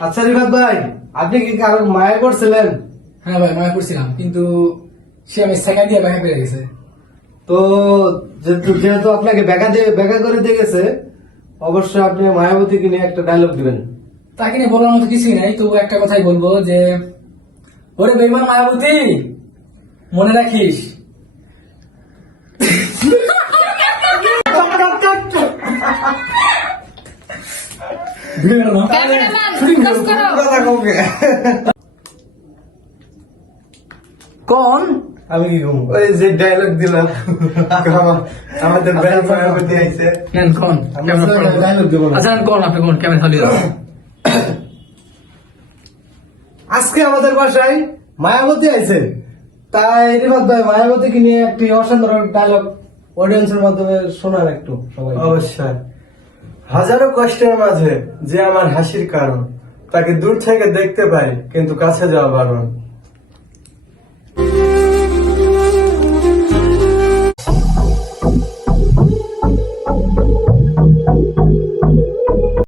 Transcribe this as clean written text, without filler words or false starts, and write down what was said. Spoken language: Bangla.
আচ্ছা রিফাত ভাই, আপনি কি কারো মায়া করছিলেন? হ্যাঁ ভাই, মায়া করছিলাম, কিন্তু সে আমি সেকেন্ড দিয়ে ব্যাখ্যা পেয়ে গেছে। তো যেহেতু আপনাকে ব্যাখ্যা করে দিয়ে গেছে, অবশ্যই আপনি মায়াবতীকে নিয়ে একটা ডায়লগ দিবেন। তাকে নিয়ে বলার মতো কিছুই নাই, তবু একটা কথাই বলবো যে ওরে বেইমান মায়াবতী, মনে রাখিস ক্যামেরাম্যান ফোকাস করো। কোন আমি কি কমু? ওই যে ডায়লগ দিলাম আমাদের ব্যান্ড মায়াবতী আইছে। নেন কোন আমরা dialogue দেবো না। আচ্ছা নেন কোন, আপনি কোন ক্যামেরা চালিয়ে দাও। আজকে আমাদের বাসায় মায়াবতী আইছে, তাই রিফাত ভাই মায়াবতীকে নিয়ে একটি অসাধারণ ডায়লগ অডিয়েন্সের মাধ্যমে শোনার একটু সবাই। অবশ্যই। হাজারো কষ্টের মাঝে যে আমার হাসির কারণ, তাকে দূর থেকে দেখতে পাই কিন্তু কাছে যাওয়া বারণ।